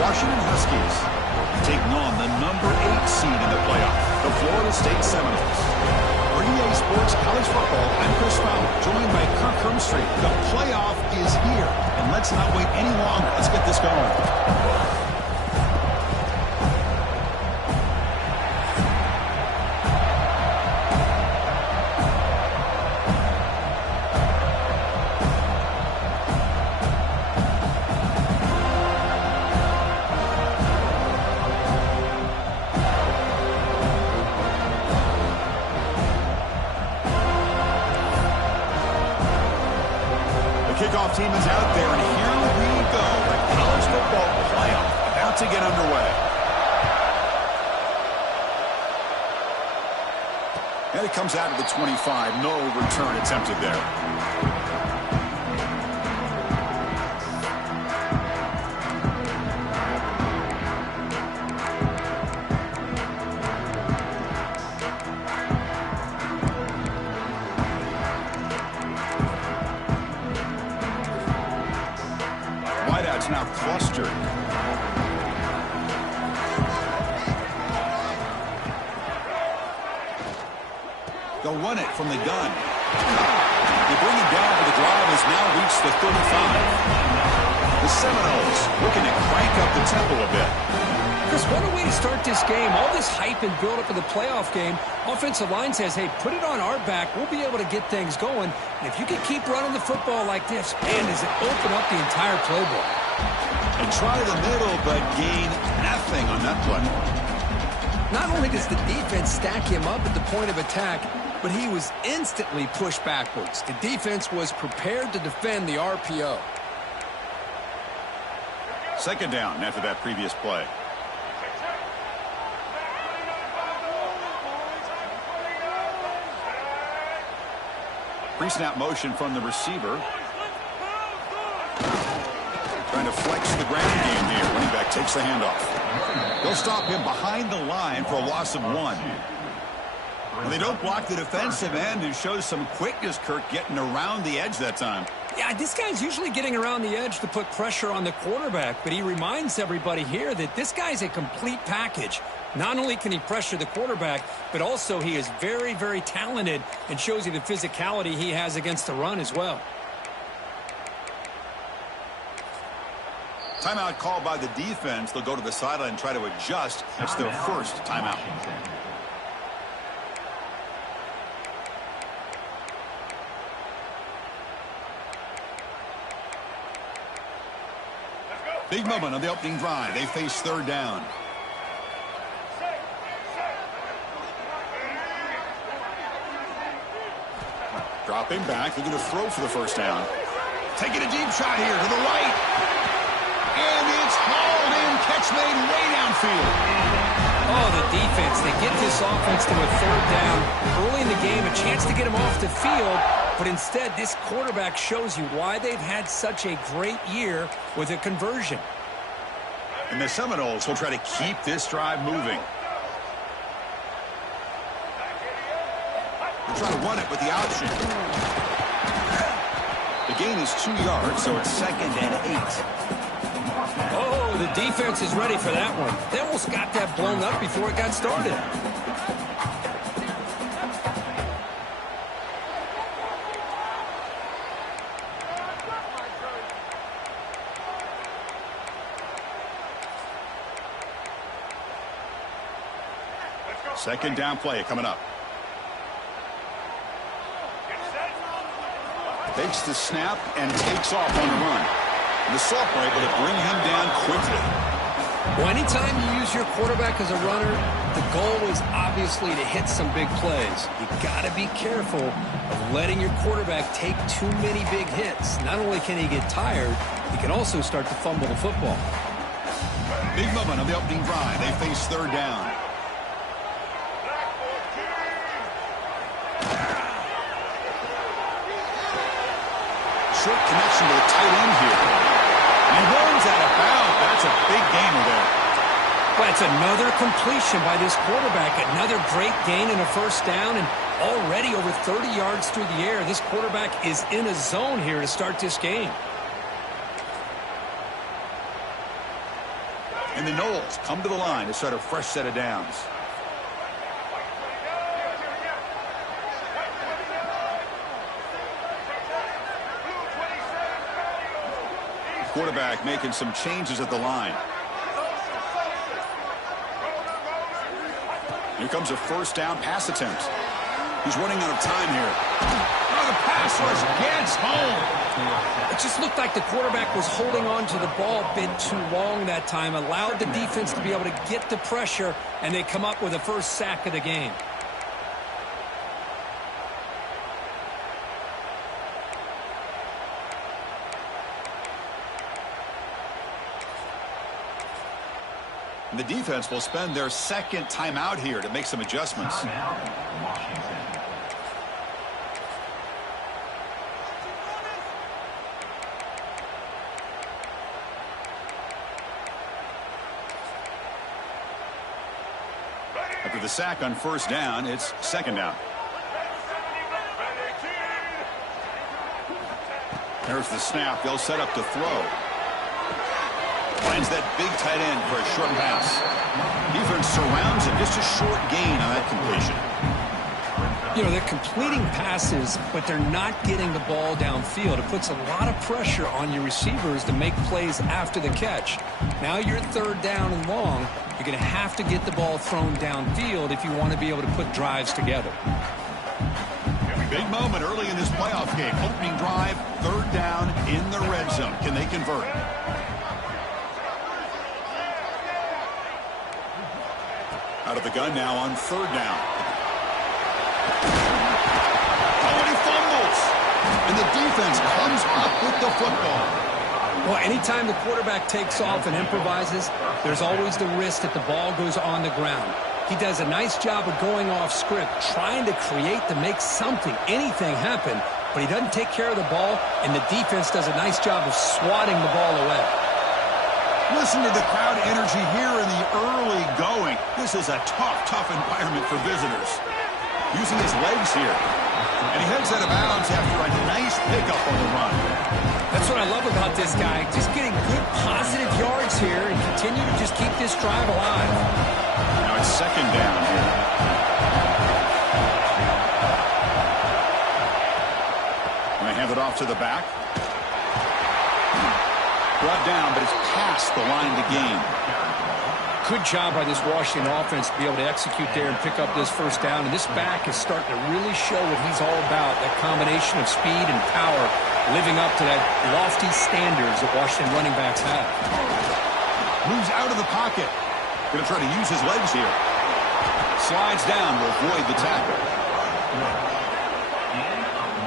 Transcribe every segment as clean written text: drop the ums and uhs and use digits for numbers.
Washington Huskies taking on the number 8 seed in the playoff, the Florida State Seminoles. For EA Sports College Football, I'm Chris Fowler, joined by Kirk Hermstreet. The playoff is here, and let's not wait any longer. Let's get this going. Kickoff team is out there, and here we go. The college football playoff about to get underway. And it comes out of the 25. No return attempted there. Now clustered. They'll run it from the gun. They bring it down, but the drive has now reached the 35. The Seminoles looking to crank up the tempo a bit. Chris, what a way to start this game. All this hype and build-up of the playoff game. Offensive line says, hey, put it on our back. We'll be able to get things going. And if you can keep running the football like this, man, does it open up the entire playbook. And try the middle, but gain nothing on that play. Not only does the defense stack him up at the point of attack, but he was instantly pushed backwards. The defense was prepared to defend the RPO. Second down after that previous play. Pre-snap motion from the receiver. Trying to flex the ground game here. Running back takes the handoff. They'll stop him behind the line for a loss of 1. Well, they don't block the defensive end and shows some quickness, Kirk, getting around the edge that time. Yeah, this guy's usually getting around the edge to put pressure on the quarterback, but he reminds everybody here that this guy's a complete package. Not only can he pressure the quarterback, but also he is very, very talented and shows you the physicality he has against the run as well. Timeout called by the defense. They'll go to the sideline and try to adjust. That's their first timeout. Big moment on the opening drive. They face third down. Dropping back. They're going to throw for the first down. Taking a deep shot here to the right. And it's hauled in. Catch made way downfield. Oh, the defense. They get this offense to a third down early in the game, a chance to get him off the field. But instead, this quarterback shows you why they've had such a great year with a conversion. And the Seminoles will try to keep this drive moving. They'll try to run it with the option. The gain is 2 yards, so it's 2nd and 8. Oh, the defense is ready for that one. They almost got that blown up before it got started. Second down play coming up. Takes the snap and takes off on the run. The sophomore able to bring him down quickly. Well, anytime you use your quarterback as a runner, the goal is obviously to hit some big plays. You got to be careful of letting your quarterback take too many big hits. Not only can he get tired, he can also start to fumble the football. Big moment on the opening drive. They face third down. Short connection to the tight end here. And runs out of bounds. That's a big gainer there. Well, it's another completion by this quarterback. Another great gain in a first down, and already over 30 yards through the air. This quarterback is in a zone here to start this game. And the Noles come to the line to start a fresh set of downs. Quarterback making some changes at the line. Here comes a first down pass attempt. He's running out of time here. Oh, the pass rush gets home. It just looked like the quarterback was holding on to the ball a bit too long that time, allowed the defense to be able to get the pressure, and they come up with the first sack of the game. And the defense will spend their second timeout here to make some adjustments. After the sack on first down, it's second down. There's the snap. They'll set up to throw. Finds that big tight end for a short pass. Defense surrounds him. Just a short gain on that completion. You know, they're completing passes, but they're not getting the ball downfield. It puts a lot of pressure on your receivers to make plays after the catch. Now you're third down and long. You're going to have to get the ball thrown downfield if you want to be able to put drives together. Big moment early in this playoff game. Opening drive, third down in the red zone. Can they convert? Out of the gun now on third down. Oh, and he fumbles. And the defense comes up with the football. Well, anytime the quarterback takes off and improvises, there's always the risk that the ball goes on the ground. He does a nice job of going off script, trying to create to make something, anything happen, but he doesn't take care of the ball, and the defense does a nice job of swatting the ball away. Listen to the crowd energy here in the early going. This is a tough environment for visitors. Using his legs here. And he heads out of bounds after a nice pickup on the run. That's what I love about this guy. Just getting good positive yards here and continue to just keep this drive alive. Now it's second down here. And they hand it off to the back. Brought down, but it's past the line to gain. Good job by this Washington offense to be able to execute there and pick up this first down. And this back is starting to really show what he's all about, that combination of speed and power, living up to that lofty standards that Washington running backs have. Moves out of the pocket. Going to try to use his legs here. Slides down to avoid the tackle.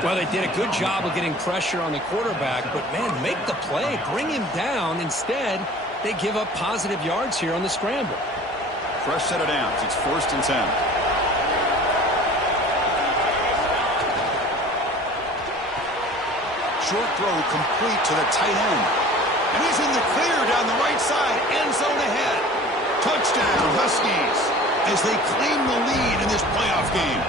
Well, they did a good job of getting pressure on the quarterback, but, man, make the play. Bring him down. Instead, they give up positive yards here on the scramble. Fresh set of downs. It's 1st and 10. Short throw complete to the tight end. And he's in the clear down the right side. End zone ahead. Touchdown, Huskies, as they claim the lead in this playoff game.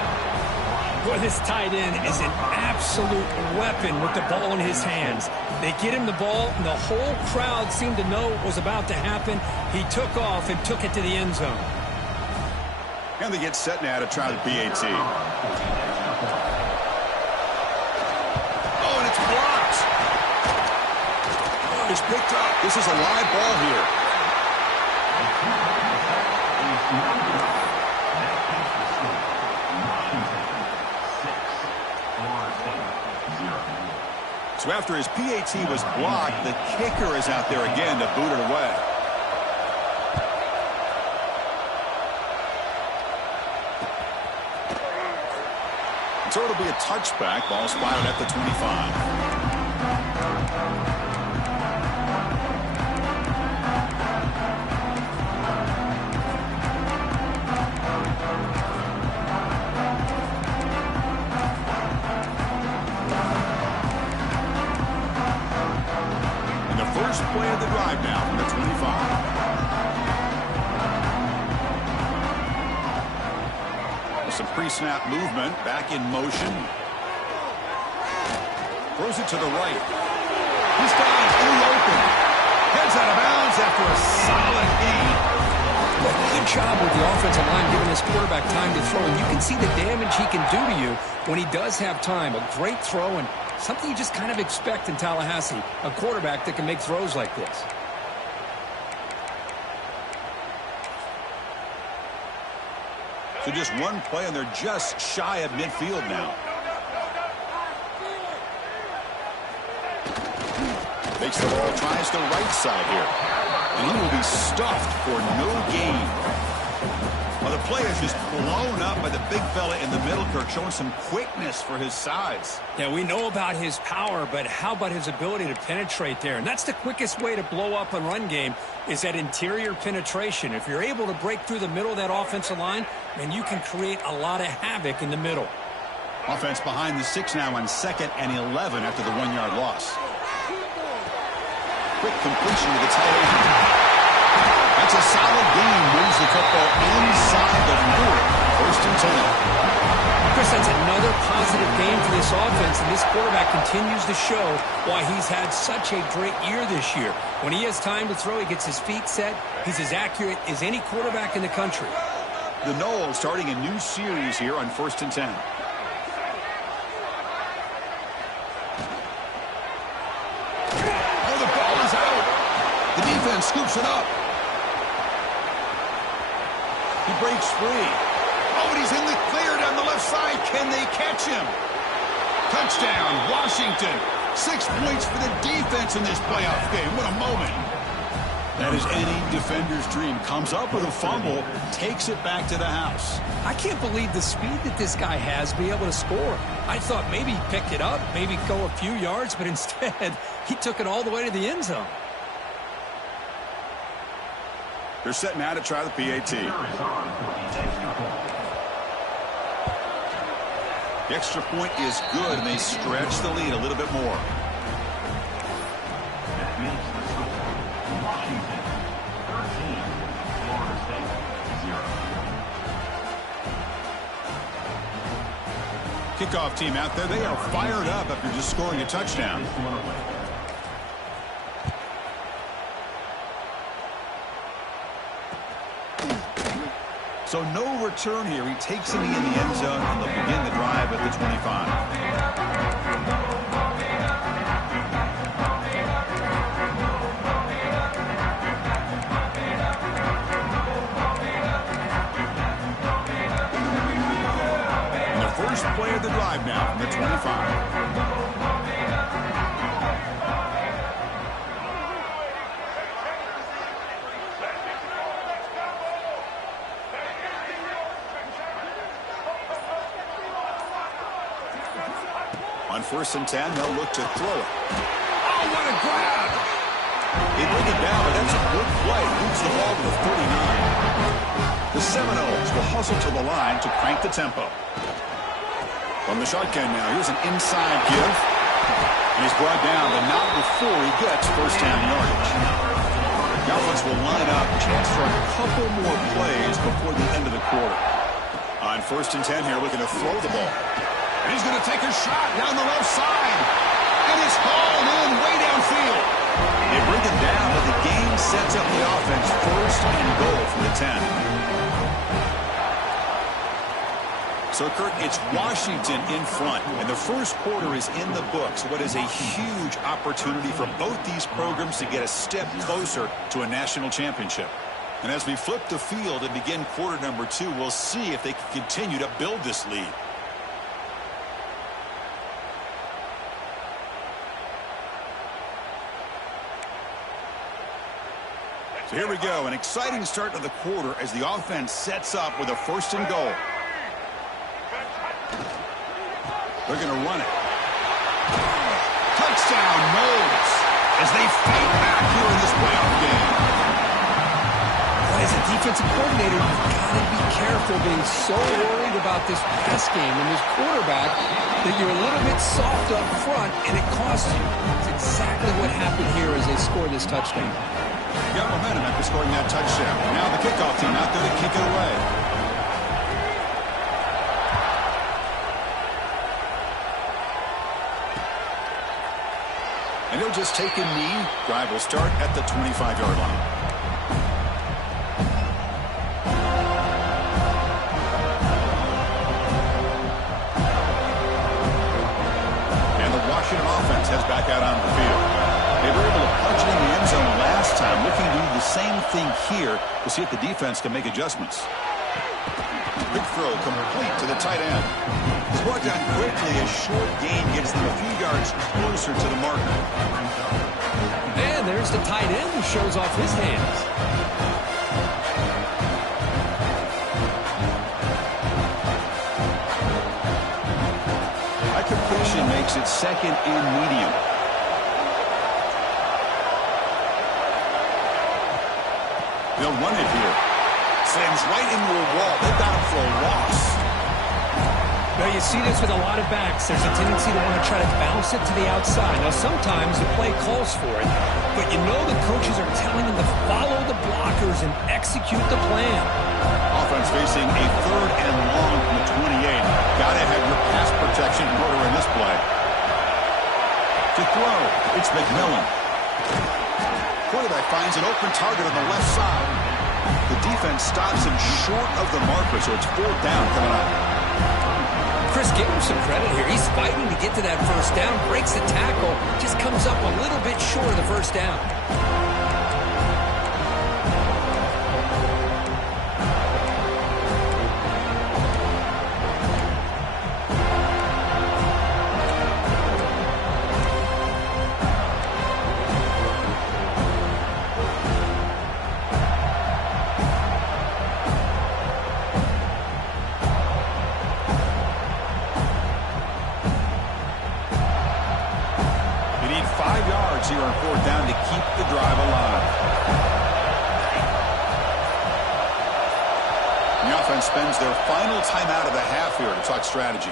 Boy, this tight end is an absolute weapon with the ball in his hands. They get him the ball, and the whole crowd seemed to know what was about to happen. He took off and took it to the end zone. And they get set now to try the PAT. Oh, and it's blocked. It's picked up. This is a live ball here. So after his PAT was blocked, the kicker is out there again to boot it away. So it'll be a touchback. Ball spotted at the 25. Play of the drive now from the 25. With some pre-snap movement, back in motion. Throws it to the right. He's got it in the open. Heads out of bounds after a solid gain offensive line giving his quarterback time to throw, and you can see the damage he can do to you when he does have time. A great throw and something you just kind of expect in Tallahassee, a quarterback that can make throws like this. So just one play, and they're just shy of midfield now. Takes the ball, tries the right side here. And he will be stuffed for no gain. Well, the play is just blown up by the big fella in the middle, Kirk, showing some quickness for his size. Yeah, we know about his power, but how about his ability to penetrate there? And that's the quickest way to blow up a run game, is that interior penetration. If you're able to break through the middle of that offensive line, then you can create a lot of havoc in the middle. Offense behind the 6 now on 2nd and 11 after the 1-yard loss. Quick completion to the tight end. That's a solid gain. Moves the football inside the 40. 1st and 10. Chris, that's another positive game for this offense, and this quarterback continues to show why he's had such a great year this year. When he has time to throw, he gets his feet set. He's as accurate as any quarterback in the country. The Noles starting a new series here on 1st and 10. Oh, the ball is out. The defense scoops it up. He breaks free. Oh, and he's in the clear down the left side. Can they catch him? Touchdown, Washington. 6 points for the defense in this playoff game. What a moment. That is any defender's dream. Comes up with a fumble, takes it back to the house. I can't believe the speed that this guy has to be able to score. I thought maybe he picked it up, maybe go a few yards, but instead he took it all the way to the end zone. They're set now to try the PAT. The extra point is good, and they stretch the lead a little bit more. Kickoff team out there. They are fired up after just scoring a touchdown. So no return here. He takes it in the end zone, and they'll begin the drive at the 25. And the first play of the drive now from the 25. On 1st and 10, they'll look to throw it. Oh, what a grab! They bring it down, but that's a good play. Moves the ball to the 39. The Seminoles will hustle to the line to crank the tempo. From the shotgun now, here's an inside give. And he's brought down, but not before he gets first down yardage. The offense will line up. Chance for a couple more plays before the end of the quarter. On 1st and 10 here, looking to throw the ball. And he's going to take a shot down the left side. And it's hauled in way downfield. They bring him down, but the game sets up the offense. 1st and goal from the 10. So, Kurt, it's Washington in front, and the first quarter is in the books. What is a huge opportunity for both these programs to get a step closer to a national championship. And as we flip the field and begin quarter number 2, we'll see if they can continue to build this lead. So here we go, an exciting start to the quarter as the offense sets up with a 1st and goal. They're going to run it. Touchdown, Noles, as they fight back here in this playoff game. As a defensive coordinator, you've got to be careful being so worried about this pass game and this quarterback that you're a little bit soft up front, and it costs you. It's exactly what happened here as they scored this touchdown. Got momentum after scoring that touchdown. Now the kickoff team out there to kick it away. And he'll just take a knee. Drive will start at the 25-yard line. thing here. We'll see if the defense can make adjustments. Big throw complete to the tight end. He's brought down quickly. A short gain gets them a few yards closer to the marker. And there's the tight end who shows off his hands. That completion makes it second and medium. They'll run it here. Slams right into a wall. They've got him for a loss. Now, you see this with a lot of backs. There's a tendency to want to try to bounce it to the outside. Now, sometimes the play calls for it, but you know the coaches are telling them to follow the blockers and execute the plan. Offense facing a third and long from the 28. Got to have your pass protection in order in this play. To throw, it's McMillan. Quarterback finds an open target on the left side. The defense stops him short of the marker, so it's fourth down coming up. Chris, give him some credit here. He's fighting to get to that first down, breaks the tackle, just comes up a little bit short of the first down. Here on fourth down to keep the drive alive. The offense spends their final timeout of the half here to talk strategy.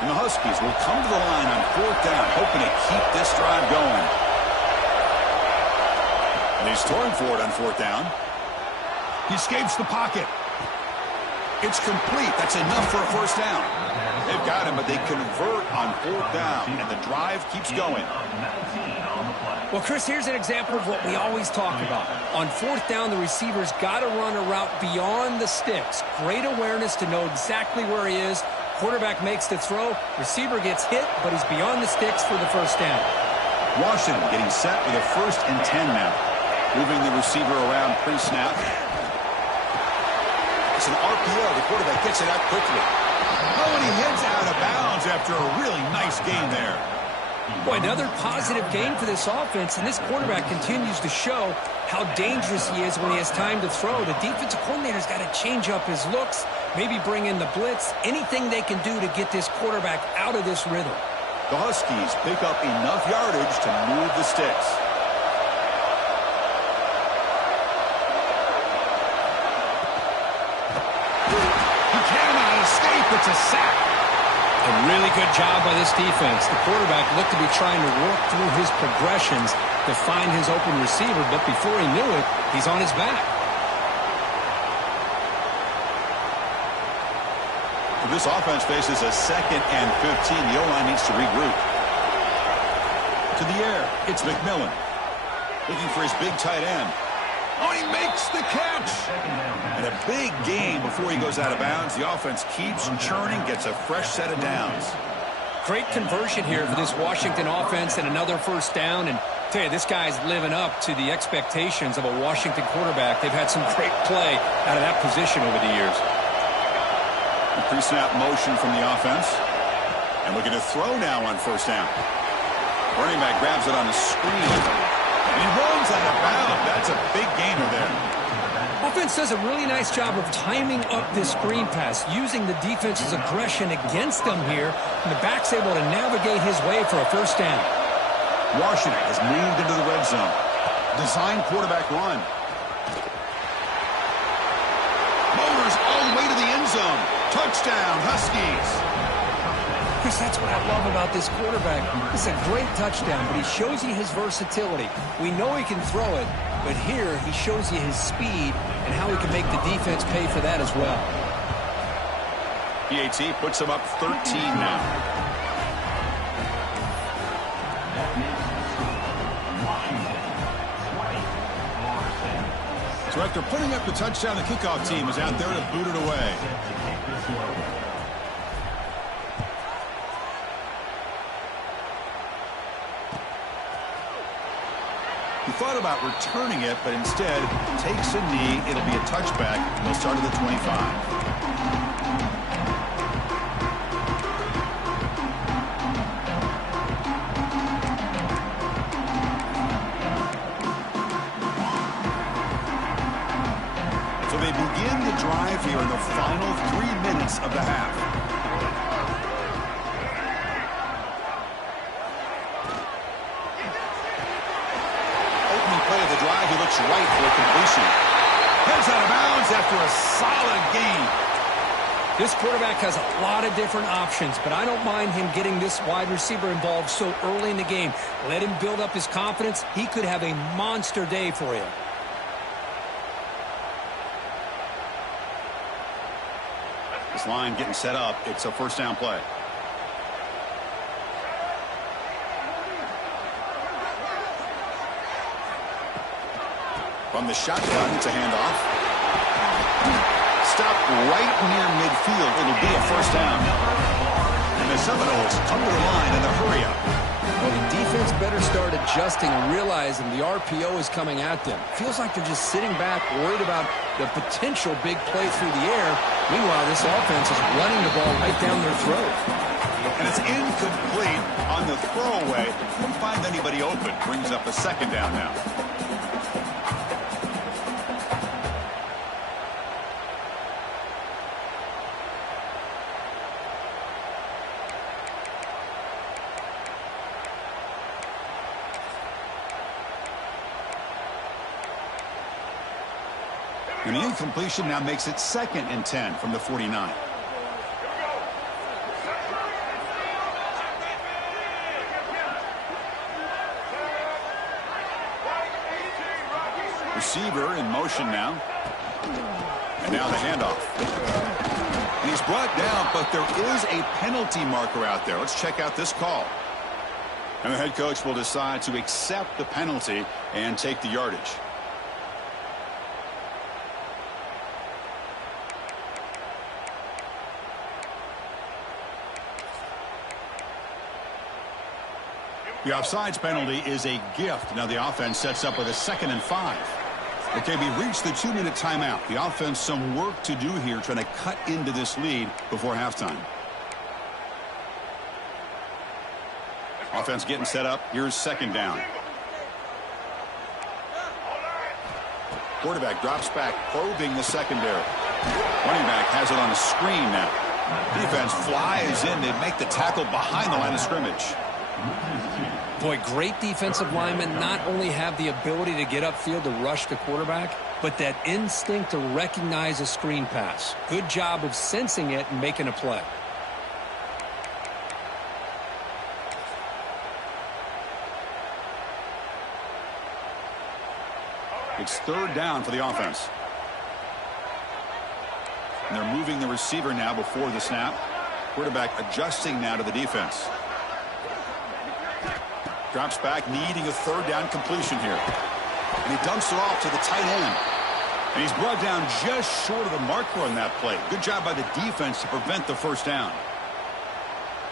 And the Huskies will come to the line on fourth down, hoping to keep this drive going. And he's touring for it on fourth down. He escapes the pocket. It's complete. That's enough for a first down. They've got him, but they convert on fourth down, and the drive keeps going. Well, Chris, here's an example of what we always talk about. On fourth down, the receiver's got to run a route beyond the sticks. Great awareness to know exactly where he is. Quarterback makes the throw. Receiver gets hit, but he's beyond the sticks for the first down. Washington getting set with a 1st and 10 now. Moving the receiver around pre-snap. It's an RPO. The quarterback gets it out quickly. Oh, and he heads out of bounds after a really nice game there. Boy, another positive game for this offense, and this quarterback continues to show how dangerous he is when he has time to throw. The defensive coordinator's got to change up his looks, maybe bring in the blitz, anything they can do to get this quarterback out of this rhythm. The Huskies pick up enough yardage to move the sticks. He cannot escape. It's a sack. A really good job by this defense. The quarterback looked to be trying to work through his progressions to find his open receiver, but before he knew it, he's on his back. This offense faces a 2nd and 15. The O-line needs to regroup. To the air, it's McMillan. Looking for his big tight end. Oh, he makes the catch. And a big gain before he goes out of bounds. The offense keeps churning, gets a fresh set of downs. Great conversion here for this Washington offense and another first down. And I tell you, this guy's living up to the expectations of a Washington quarterback. They've had some great play out of that position over the years. A pre-snap motion from the offense. And looking to throw now on first down. Running back grabs it on the screen. And he runs out of bounds. That's a big gainer there. Offense does a really nice job of timing up this screen pass, using the defense's aggression against them here, and the back's able to navigate his way for a first down. Washington has moved into the red zone. Design quarterback run. Motors all the way to the end zone. Touchdown, Huskies. Chris, that's what I love about this quarterback. It's a great touchdown, but he shows you his versatility. We know he can throw it, but here he shows you his speed and how he can make the defense pay for that as well. PAT puts him up 13 now. Director putting up the touchdown. The kickoff team is out there to boot it away. He thought about returning it, but instead takes a knee. It'll be a touchback. They'll start at the 25. They begin the drive here in the final 3 minutes of the half. Opening play of the drive, he looks right for a completion. Heads out of bounds after a solid gain. This quarterback has a lot of different options, but I don't mind him getting this wide receiver involved so early in the game. Let him build up his confidence. He could have a monster day for you. This line getting set up. It's a first down play. From the shotgun, it's a handoff. Stop right near midfield. It'll be a first down. And the Seminoles under the line in the hurry up. Well, the defense better start adjusting and realizing the RPO is coming at them. Feels like they're just sitting back, worried about the potential big play through the air. Meanwhile, this offense is running the ball right down their throat. And it's incomplete on the throwaway. Couldn't find anybody open. Brings up a second down now. And the incompletion now makes it 2nd and 10 from the 49. Receiver in motion now. And now the handoff. And he's brought down, but there is a penalty marker out there. Let's check out this call. And the head coach will decide to accept the penalty and take the yardage. The offsides penalty is a gift. Now the offense sets up with a 2nd and 5. Okay, we reached the 2-minute timeout. The offense some work to do here trying to cut into this lead before halftime. Offense getting set up. Here's 2nd down. Quarterback drops back, probing the secondary. Running back has it on a screen now. Defense flies in. They make the tackle behind the line of scrimmage. Boy, great defensive linemen not only have the ability to get upfield to rush the quarterback, but that instinct to recognize a screen pass. Good job of sensing it and making a play. It's 3rd down for the offense. And they're moving the receiver now before the snap. Quarterback adjusting now to the defense. Drops back, needing a 3rd down completion here. And he dumps it off to the tight end. And he's brought down just short of the marker on that play. Good job by the defense to prevent the first down.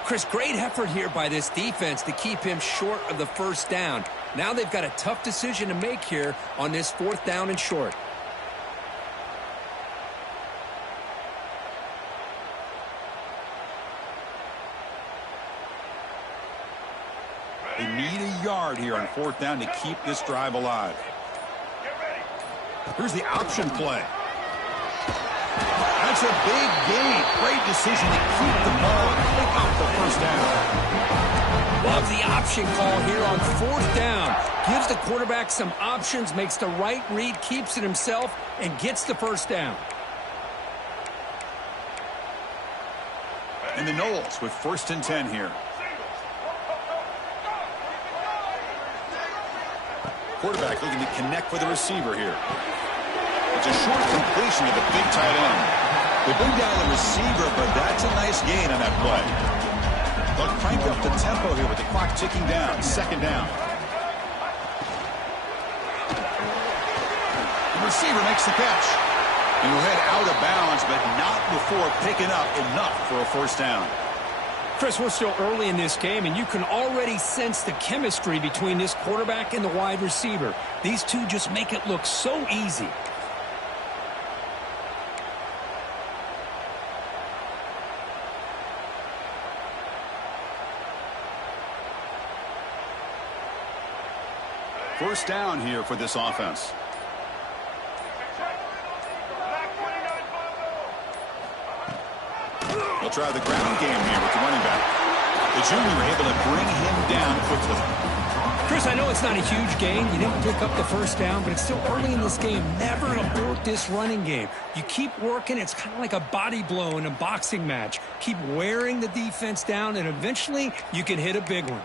Chris, great effort here by this defense to keep him short of the first down. Now they've got a tough decision to make here on this 4th down and short. They need a yard here on 4th down to keep this drive alive. Here's the option play. That's a big gain. Great decision to keep the ball and pick up the first down. Love the option call here on 4th down. Gives the quarterback some options, makes the right read, keeps it himself, and gets the first down. And the Noles with 1st and 10 here. Quarterback looking to connect with the receiver here. It's a short completion to the big tight end. They bring down the receiver, but that's a nice gain on that play. They'll crank up the tempo here with the clock ticking down. 2nd down. The receiver makes the catch. And he'll head out of bounds, but not before picking up enough for a first down. Chris, we're still early in this game, and you can already sense the chemistry between this quarterback and the wide receiver. These two just make it look so easy. First down here for this offense. They'll try the ground game here with the running back. The junior able to bring him down quickly. Chris, I know it's not a huge gain. You didn't pick up the first down, but it's still early in this game. Never abort this running game. You keep working. It's kind of like a body blow in a boxing match. Keep wearing the defense down, and eventually you can hit a big one.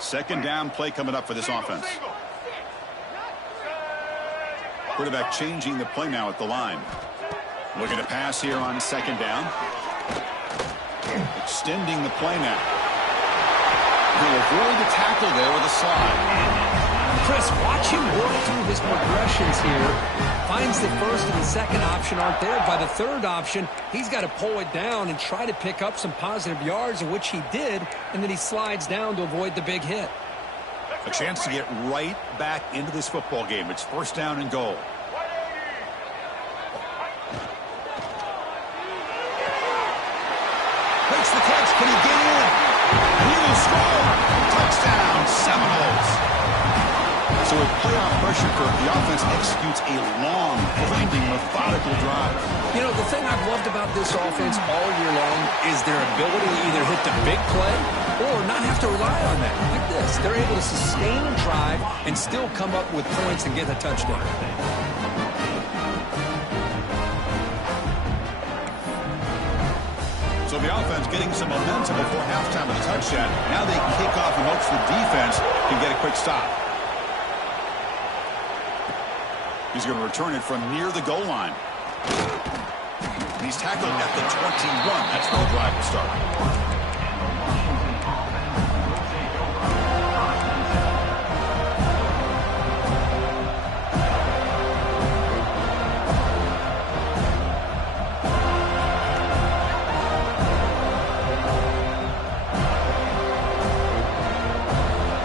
Second down play coming up for this offense. Quarterback changing the play now at the line. Looking to pass here on second down. Extending the play now. He'll avoid the tackle there with a slide. Chris, watch him work through his progressions here. Finds the first and the second option aren't there. By the third option, he's got to pull it down and try to pick up some positive yards, of which he did, and then he slides down to avoid the big hit. A chance to get right back into this football game. It's first down and goal. Makes the catch. Can he get in? He will score. Touchdown, Seminoles. So with playoff pressure, Kirk, the offense executes a long, grinding, methodical drive. You know, the thing I've loved about this offense all year long is their ability to either hit the big play or not have to rely on that. Like this. They're able to sustain a drive and still come up with points and get a touchdown. So the offense getting some momentum before halftime with a touchdown. Now they kick off in hopes the defense can get a quick stop. He's going to return it from near the goal line. He's tackled at the 21. That's where the drive will start.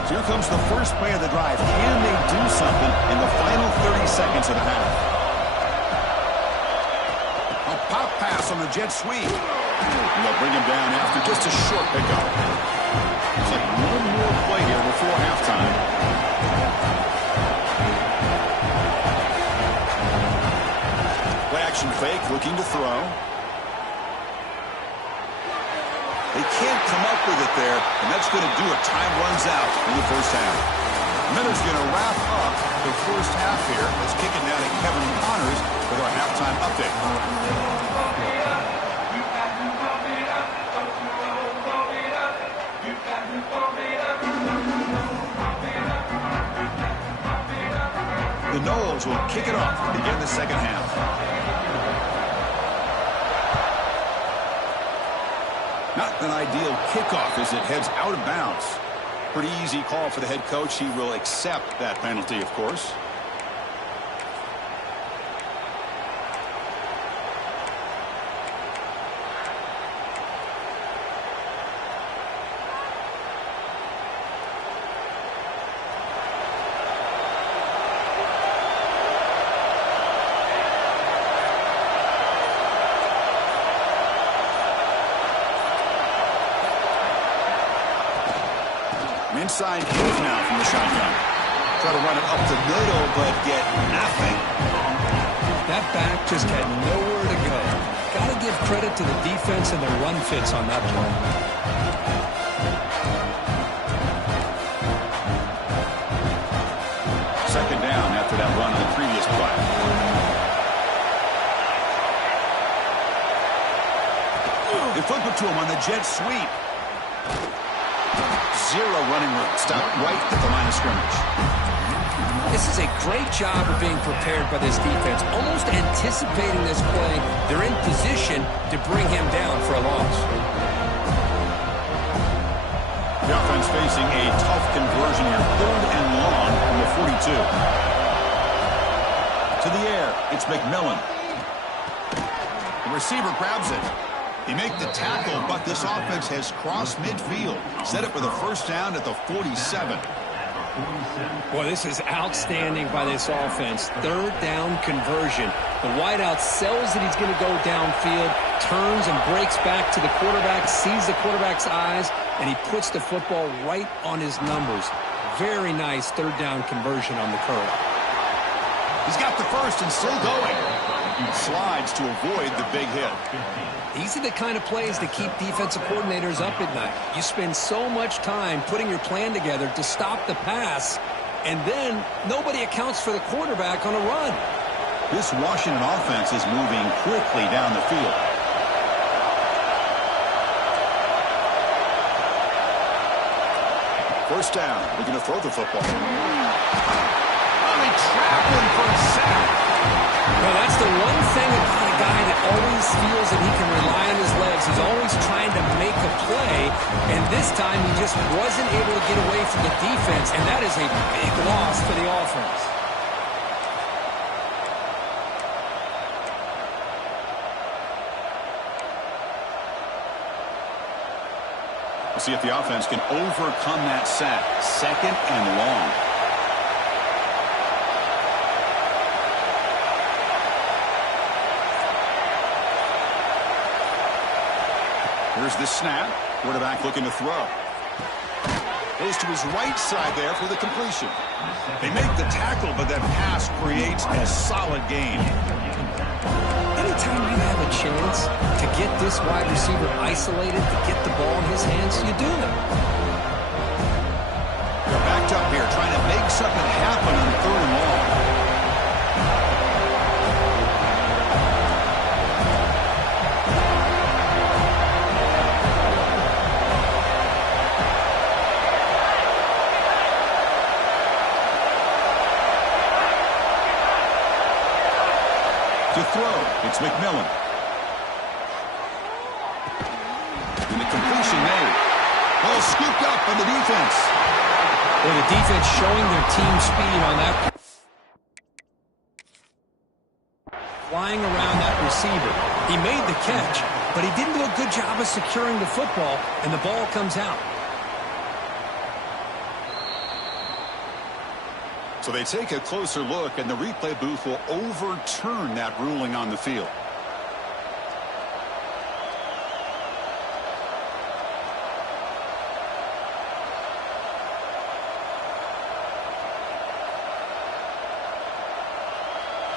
Here comes the first play of the drive. Can they do something in the final 30 seconds of the half? A pop pass on the jet sweep. And they'll bring him down after just a short pickup. It's like one more play here before halftime. Play action fake, looking to throw. They can't come up with it there, and that's going to do it. Time runs out in the first half. Miller's going to wrap up the first half here. Let's kick it down to Kevin Connors with our halftime update. The Noles will kick it off to begin the second half. Not an ideal kickoff as it heads out of bounds. Pretty easy call for the head coach. He will accept that penalty, of course. Inside move now from the shotgun. Try to run it up the middle, but get nothing. That back just had nowhere to go. Got to give credit to the defense and the run fits on that play. Second down after that run on the previous play. They flip it to him on the jet sweep. Zero running room. Stop right at the line of scrimmage. This is a great job of being prepared by this defense. Almost anticipating this play. They're in position to bring him down for a loss. The offense facing a tough conversion here. 3rd and long from the 42. To the air, it's McMillan. The receiver grabs it. He made the tackle, but this offense has crossed midfield. Set up for the first down at the 47. Boy, this is outstanding by this offense. 3rd down conversion. The wideout sells that he's going to go downfield, turns and breaks back to the quarterback, sees the quarterback's eyes, and he puts the football right on his numbers. Very nice 3rd down conversion on the curve. He's got the first and still going. Slides to avoid the big hit. These are the kind of plays that keep defensive coordinators up at night. You spend so much time putting your plan together to stop the pass, and then nobody accounts for the quarterback on a run. This Washington offense is moving quickly down the field. First down, looking to throw the football. Only traveling for a sack. Well, that's the one thing about a guy that always feels that he can rely on his legs. He's always trying to make a play, and this time he just wasn't able to get away from the defense, and that is a big loss for the offense. We'll see if the offense can overcome that sack. 2nd and long. Here's the snap. Quarterback looking to throw. Goes to his right side there for the completion. They make the tackle, but that pass creates a solid gain. Anytime you have a chance to get this wide receiver isolated, to get the ball in his hands, you do it. They're backed up here, trying to make something happen on 3rd and long. To throw, it's McMillan. And the completion made. Ball scooped up by the defense. Well, the defense showing their team speed on that. Flying around that receiver. He made the catch, but he didn't do a good job of securing the football, and the ball comes out. So they take a closer look, and the replay booth will overturn that ruling on the field.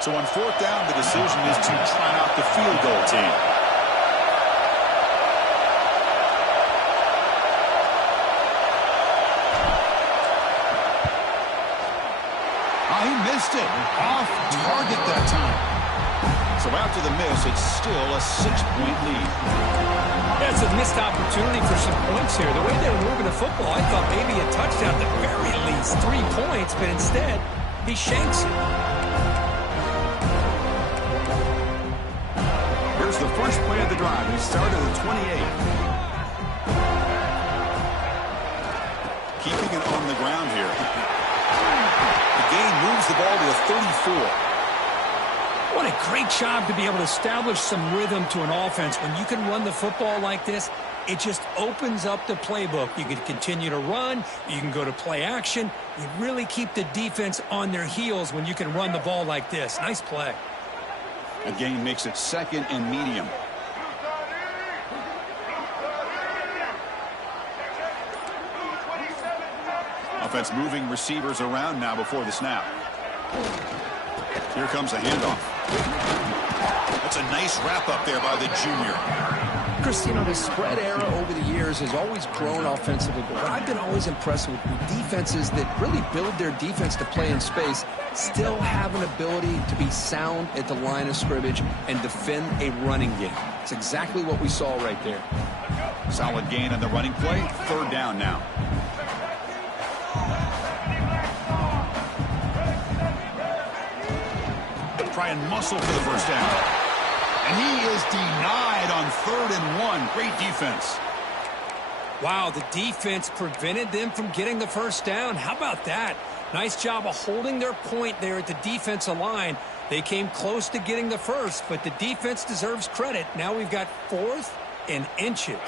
So on 4th down, the decision is to try out the field goal team. He missed it. Off target that time. So after the miss, it's still a 6-point lead. That's a missed opportunity for some points here. The way they were moving the football, I thought maybe a touchdown, at the very least 3 points, but instead, he shanks it. Here's the first play of the drive. He started at 28. Keeping it on the ground here. The gain moves the ball to the 34. What a great job to be able to establish some rhythm to an offense. When you can run the football like this, it just opens up the playbook. You can continue to run. You can go to play action. You really keep the defense on their heels when you can run the ball like this. Nice play. A gain makes it 2nd and medium. Offense moving receivers around now before the snap. Here comes a handoff. That's a nice wrap up there by the junior. Chris, you know, the spread era over the years has always grown offensively, but what I've been always impressed with defenses that really build their defense to play in space still have an ability to be sound at the line of scrimmage and defend a running game. It's exactly what we saw right there. Solid gain on the running play. 3rd down now. Try and muscle for the first down. And he is denied on 3rd and 1. Great defense. Wow, the defense prevented them from getting the first down. How about that? Nice job of holding their point there at the defensive line. They came close to getting the first, but the defense deserves credit. Now we've got 4th and inches.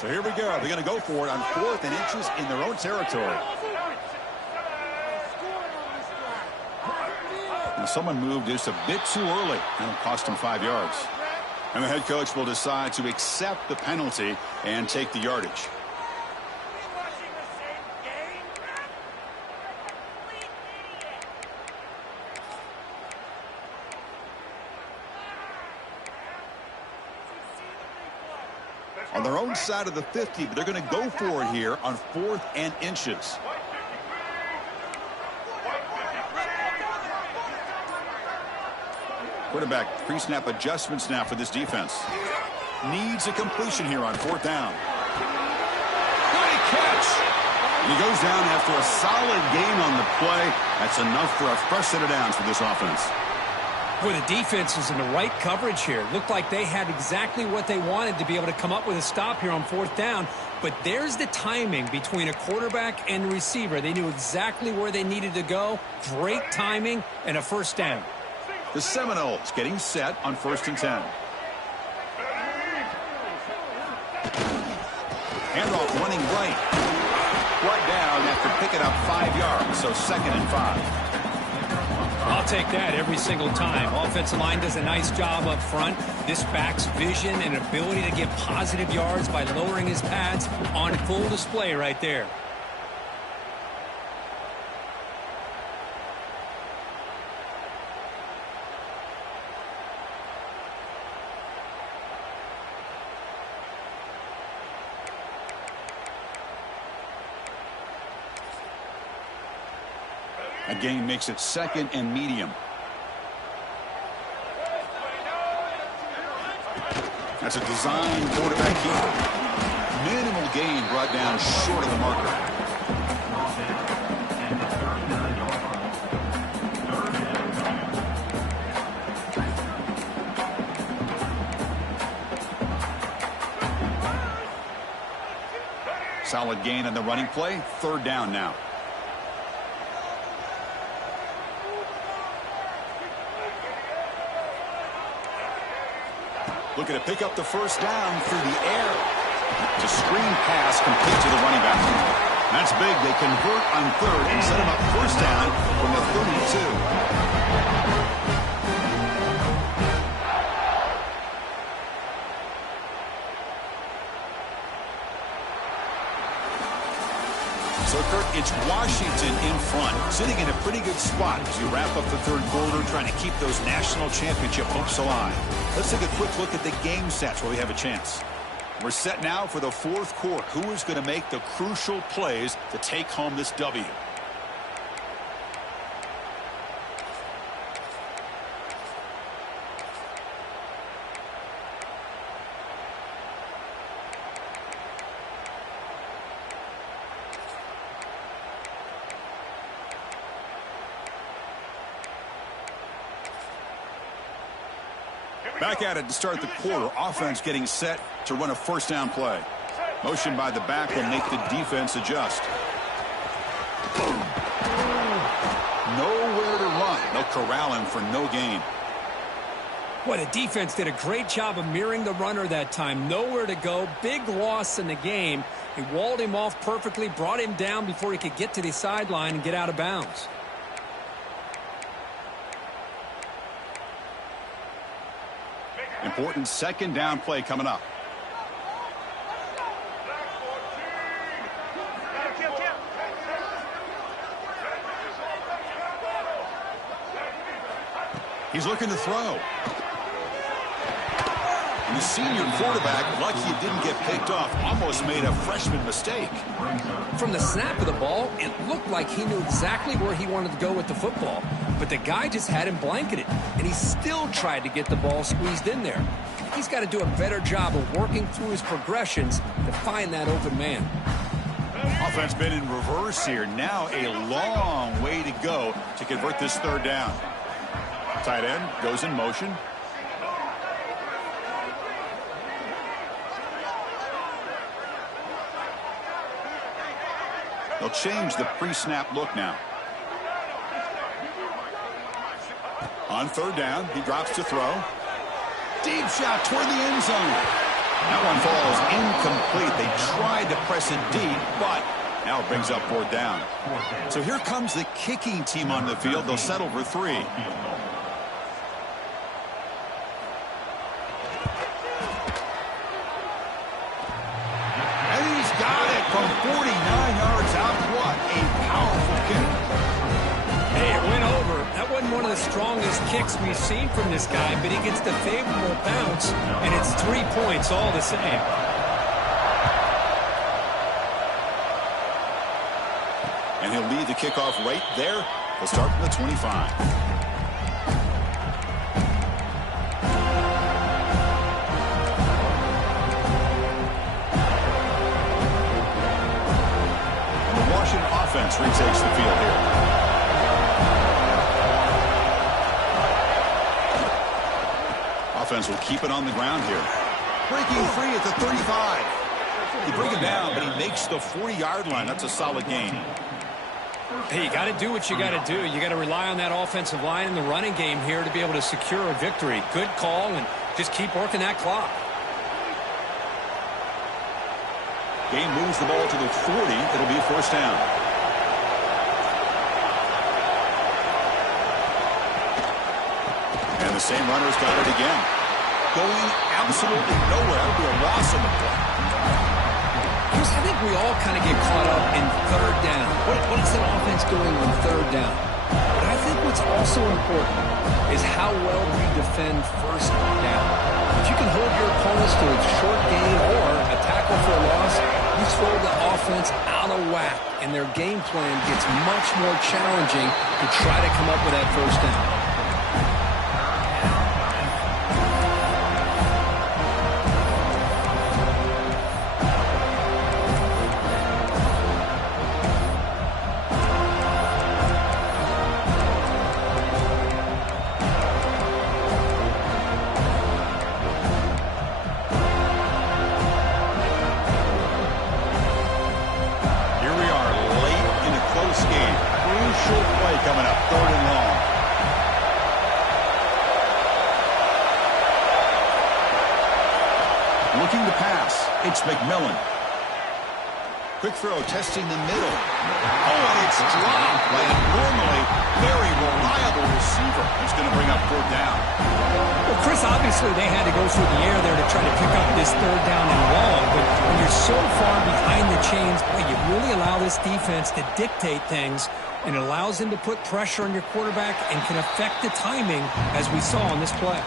So here we go. They're going to go for it on 4th and inches in their own territory. Now someone moved just a bit too early. That'll cost them 5 yards. And the head coach will decide to accept the penalty and take the yardage. On their own side of the 50, but they're going to go for it here on 4th and inches. Quarterback pre-snap adjustments now for this defense. Needs a completion here on 4th down. Great catch. And he goes down after a solid gain on the play. That's enough for a fresh set of downs for this offense. Boy, the defense is in the right coverage here. Looked like they had exactly what they wanted to be able to come up with a stop here on 4th down. But there's the timing between a quarterback and a receiver. They knew exactly where they needed to go. Great timing and a first down. The Seminoles getting set on 1st and 10. Handoff running right. Brought down after picking up 5 yards, so 2nd and 5. I'll take that every single time. Offensive line does a nice job up front. This back's vision and ability to get positive yards by lowering his pads on full display right there. A gain makes it 2nd and medium. That's a design quarterback keeper. Minimal gain brought down short of the marker. Solid gain on the running play. 3rd down now. Looking to pick up the first down through the air. It's a screen pass complete to the running back. That's big. They convert on 3rd and set him up first down from the 32. So, Kurt, it's Washington in front, sitting in a pretty good spot as you wrap up the 3rd quarter, trying to keep those national championship hopes alive. Let's take a quick look at the game stats where we have a chance. We're set now for the 4th quarter. Who is going to make the crucial plays to take home this W? Back at it to start the quarter. Offense getting set to run a first down play. Motion by the back will make the defense adjust. Nowhere to run. They'll corral him for no gain. Boy, the defense did a great job of mirroring the runner that time. Nowhere to go. Big loss in the game. He walled him off perfectly, brought him down before he could get to the sideline and get out of bounds. Important second down play coming up. He's looking to throw. And the senior quarterback, lucky it didn't get picked off, almost made a freshman mistake. From the snap of the ball, it looked like he knew exactly where he wanted to go with the football. But the guy just had him blanketed, and he still tried to get the ball squeezed in there. He's got to do a better job of working through his progressions to find that open man. Offense been in reverse here. Now a long way to go to convert this 3rd down. Tight end goes in motion. They'll change the pre-snap look now. On third down, he drops to throw. Deep shot toward the end zone. That one falls incomplete. They tried to press it deep, but now it brings up fourth down. So here comes the kicking team on the field. They'll settle for 3. And he's got it from 49 yards out. What a powerful kick. Hey, it went over. That wasn't one of the strongest kicks we've seen from this guy, but he gets the favorable bounce, and it's 3 points all the same. And he'll lead the kickoff right there. He'll start from the 25. And the Washington offense retakes the field here. Offense will keep it on the ground here. Breaking free at the 35. You bring him down, but he makes the 40-yard line. That's a solid gain. Hey, you got to do what you got to do. You got to rely on that offensive line in the running game here to be able to secure a victory. Good call, and just keep working that clock. Game moves the ball to the 40. It'll be a first down. And the same runner's got it again. Going absolutely nowhere. That'll be a loss in the play. I think we all kind of get caught up in third down. What is that offense doing on third down? But I think what's also important is how well we defend first down. If you can hold your opponents to a short gain or a tackle for a loss, you throw the offense out of whack, and their game plan gets much more challenging to try to come up with that first down. Coming up, third and long. Looking to pass. It's McMillan. Quick throw, testing the middle. Oh, and it's dropped by a normally very reliable receiver. It's going to bring up fourth down. Well, Chris, obviously they had to go through the air there to try to pick up this third down and long, but when you're so far behind the chains, boy, you really allow this defense to dictate things, and it allows them to put pressure on your quarterback and can affect the timing, as we saw on this play.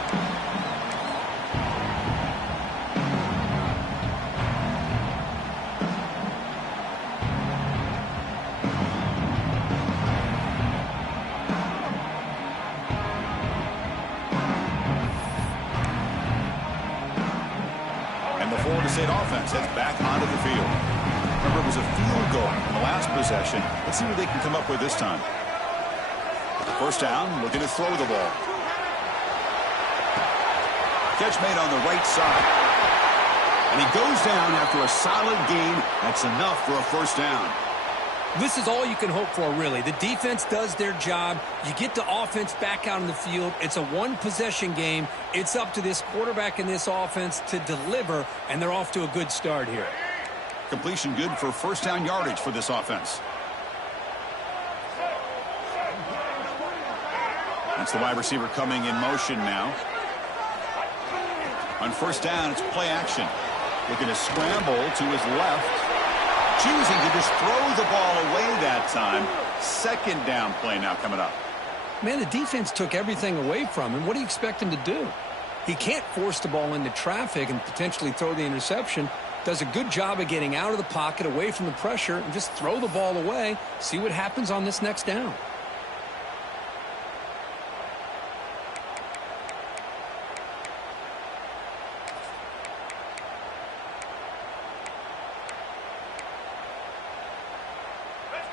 And the Florida State offense heads back onto the field. Remember, it was a field goal in the last possession. Let's see what they can come up with this time. First down, looking to throw the ball. Catch made on the right side. And he goes down after a solid gain. That's enough for a first down. This is all you can hope for, really. The defense does their job. You get the offense back out on the field. It's a one-possession game. It's up to this quarterback and this offense to deliver, and they're off to a good start here. Completion good for first down yardage for this offense. That's the wide receiver coming in motion now. On first down, it's play action. Looking to scramble to his left. Choosing to just throw the ball away that time. Second down play now coming up. Man, the defense took everything away from him. What do you expect him to do? He can't force the ball into traffic and potentially throw the interception. Does a good job of getting out of the pocket, away from the pressure, and just throw the ball away. See what happens on this next down.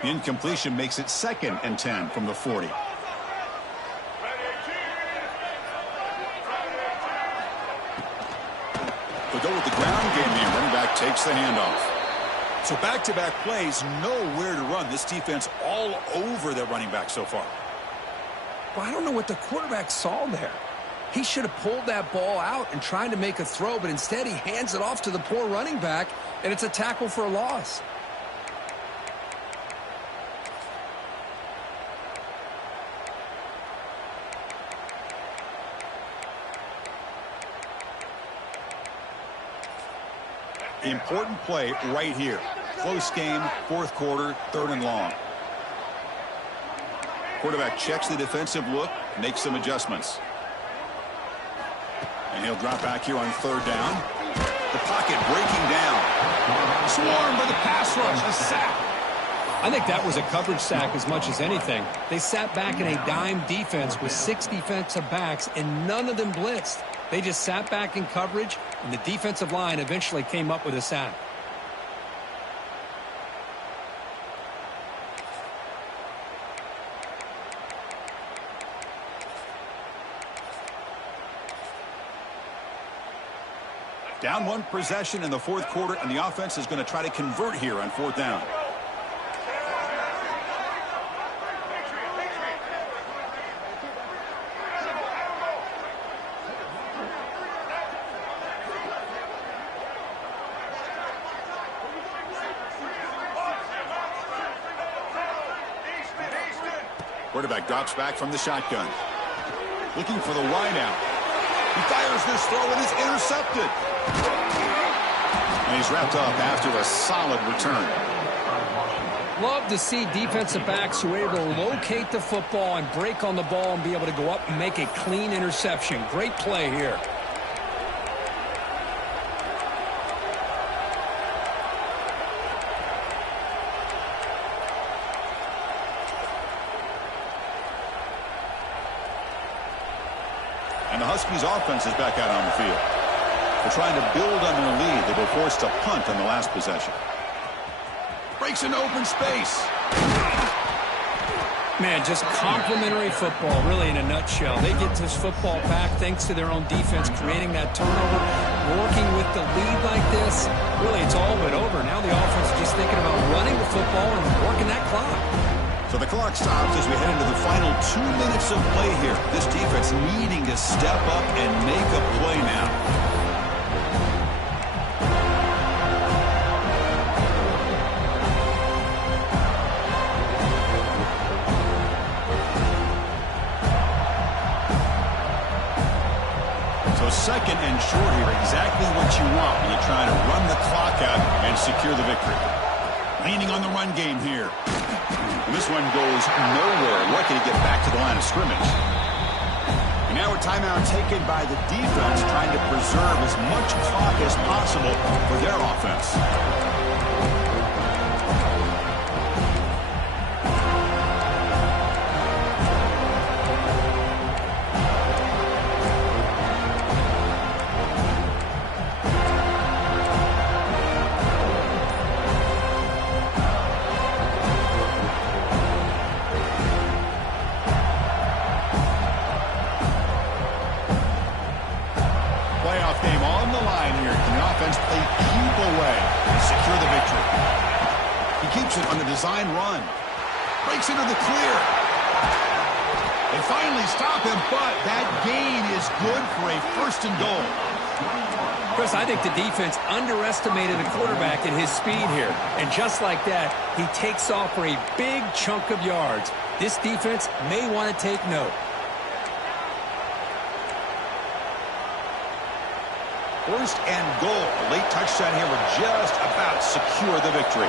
The incompletion makes it 2nd and 10 from the 40. They'll go with the ground game here. Running back takes the handoff. So back-to-back plays, nowhere to run. This defense all over their running back so far. Well, I don't know what the quarterback saw there. He should have pulled that ball out and tried to make a throw, but instead he hands it off to the poor running back, and it's a tackle for a loss. Important play right here. Close game, fourth quarter, 3rd and long. Quarterback checks the defensive look, makes some adjustments. And he'll drop back here on 3rd down. The pocket breaking down. Swarmed by the pass rush, a sack. I think that was a coverage sack as much as anything. They sat back in a dime defense with 6 defensive backs, and none of them blitzed. They just sat back in coverage, and the defensive line eventually came up with a sack. Down 1 possession in the 4th quarter, and the offense is going to try to convert here on 4th down. Quarterback drops back from the shotgun. Looking for the wideout. He fires this throw and is intercepted. And he's wrapped up after a solid return. Love to see defensive backs who are able to locate the football and break on the ball and be able to go up and make a clean interception. Great play here. And the Huskies offense is back out on the field. They're trying to build on their lead. They were forced to punt on the last possession. Breaks into open space. Man, just complimentary football, really, in a nutshell. They get this football back thanks to their own defense, creating that turnover, working with the lead like this. Really, it's all but over. Now the offense is just thinking about running the football and working that clock. So the clock stops as we head into the final 2 minutes of play here. This defense needing to step up and make a play now. So 2nd and short here, exactly what you want when you're trying to run the clock out and secure the victory. Leaning on the run game here. And this one goes nowhere. Lucky to get back to the line of scrimmage. And now a timeout taken by the defense, trying to preserve as much clock as possible for their offense. Design run. Breaks into the clear. They finally stop him, but that gain is good for a 1st and goal. Chris, I think the defense underestimated the quarterback at his speed here. And just like that, he takes off for a big chunk of yards. This defense may want to take note. 1st and goal. A late touchdown here will just about secure the victory.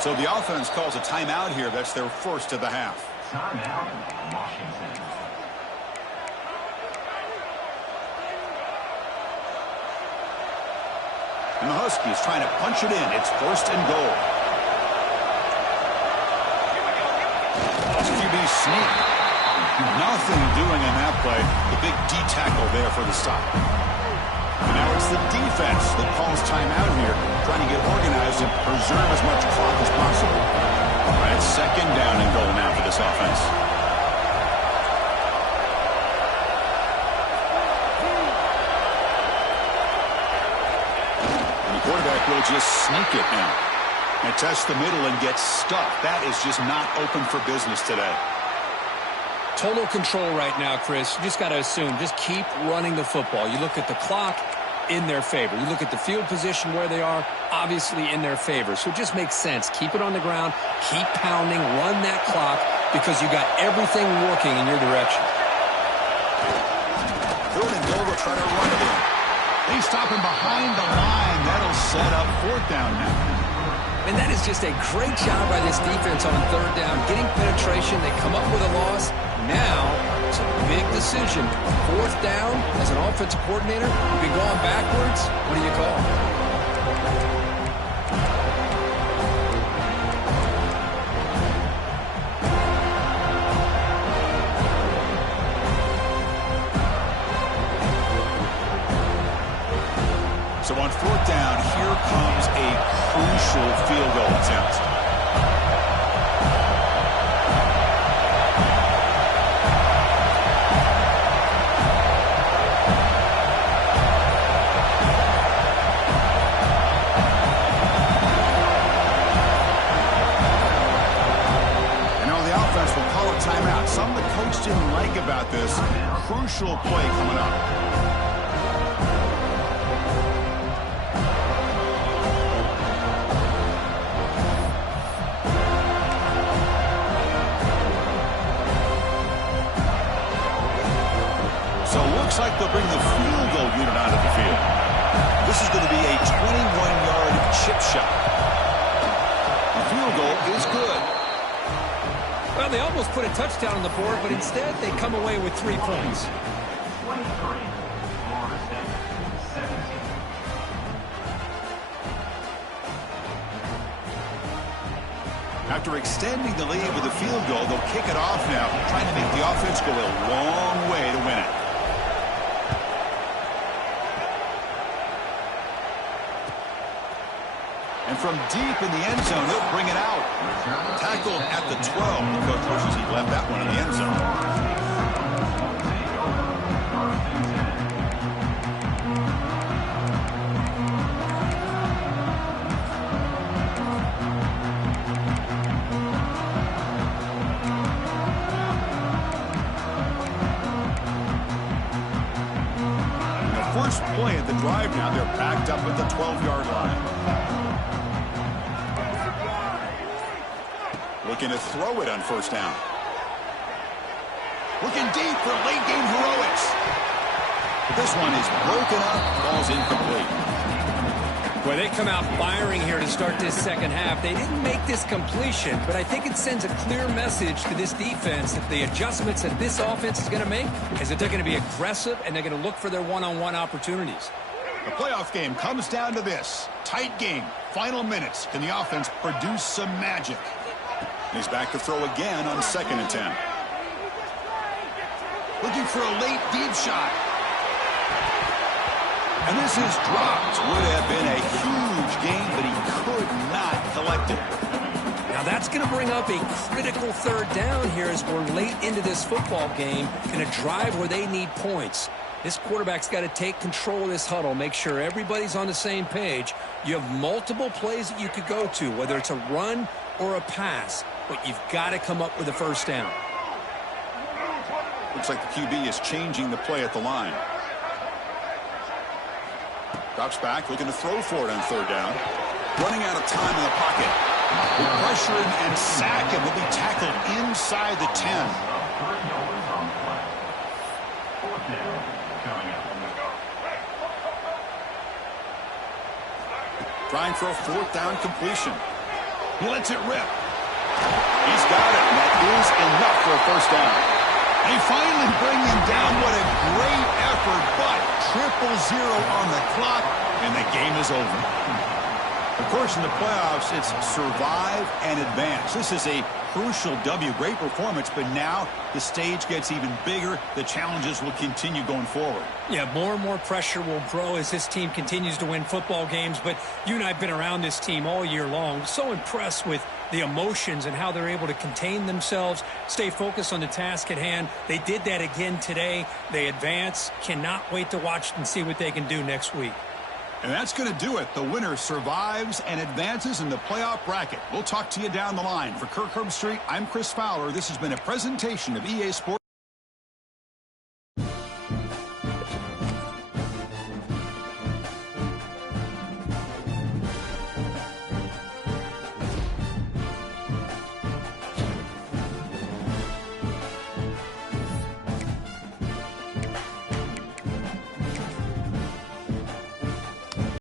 So the offense calls a timeout here. That's their 1st of the half. Timeout, Washington. And the Huskies trying to punch it in. It's 1st and goal. QB sneak. Nothing doing on that play. The big D tackle there for the stop. And now it's the defense that calls timeout here, trying to get organized and preserve as much clock as possible. All right, it's 2nd down and goal now for this offense. will just sneak it now. And test the middle and get stuck. That is just not open for business today. Total control right now, Chris. You just got to assume, just keep running the football. You look at the clock, in their favor. You look at the field position where they are, obviously in their favor. So it just makes sense. Keep it on the ground, keep pounding, run that clock, because you got everything working in your direction. Third and goal, they'll try to run it in. They stop him behind the line. That'll set up fourth down now. And that is just a great job by this defense on third down. Getting penetration, they come up with a loss. Now, it's a big decision. Fourth down, as an offensive coordinator, you've been going backwards. What do you call? So on fourth down, here comes a crucial field goal attempt. Timeout. Something the coach didn't like about this. Crucial play coming up. So it looks like they'll bring the field goal unit onto the field. This is going to be a 21-yard chip shot. The field goal is good. Well, they almost put a touchdown on the board, but instead they come away with 3 points. 23, Florida State, 17. After extending the lead with a field goal, they'll kick it off now, trying to make the offense go a long way to win it. And from deep in the end zone, they'll bring it out. Tackled at the 12. The coach wishes he left that one in the end zone. The first play of the drive now, they're backed up at the 12-yard line. Looking to throw it on first down. Looking deep for late-game heroics. But this one is broken up, ball's incomplete. Well, they come out firing here to start this second half. They didn't make this completion, but I think it sends a clear message to this defense that the adjustments that this offense is going to make is that they're going to be aggressive and they're going to look for their one-on-one opportunities. The playoff game comes down to this. Tight game, final minutes. Can the offense produce some magic? He's back to throw again on 2nd and 10. Looking for a late deep shot. And this is dropped. Would have been a huge gain, but he could not collect it. Now that's going to bring up a critical third down here as we're late into this football game in a drive where they need points. This quarterback's got to take control of this huddle, make sure everybody's on the same page. You have multiple plays that you could go to, whether it's a run or a pass, but you've got to come up with a first down. Looks like the QB is changing the play at the line. Drops back, looking to throw for it on third down. Running out of time in the pocket. They pressure him and sack him. He'll be tackled inside the 10. Trying for a fourth down completion. He lets it rip. He's got it, and that is enough for a first down. They finally bring him down. What a great effort, but 0-0 on the clock, and the game is over. Of course, in the playoffs, it's survive and advance. This is a crucial W. Great performance, but now the stage gets even bigger. The challenges will continue going forward. Yeah, more and more pressure will grow as this team continues to win football games, but you and I have been around this team all year long. So impressed with the emotions and how they're able to contain themselves, stay focused on the task at hand. They did that again today. They advance. Cannot wait to watch and see what they can do next week. And that's going to do it. The winner survives and advances in the playoff bracket. We'll talk to you down the line. For Kirk Herbstreit, I'm Chris Fowler. This has been a presentation of EA Sports.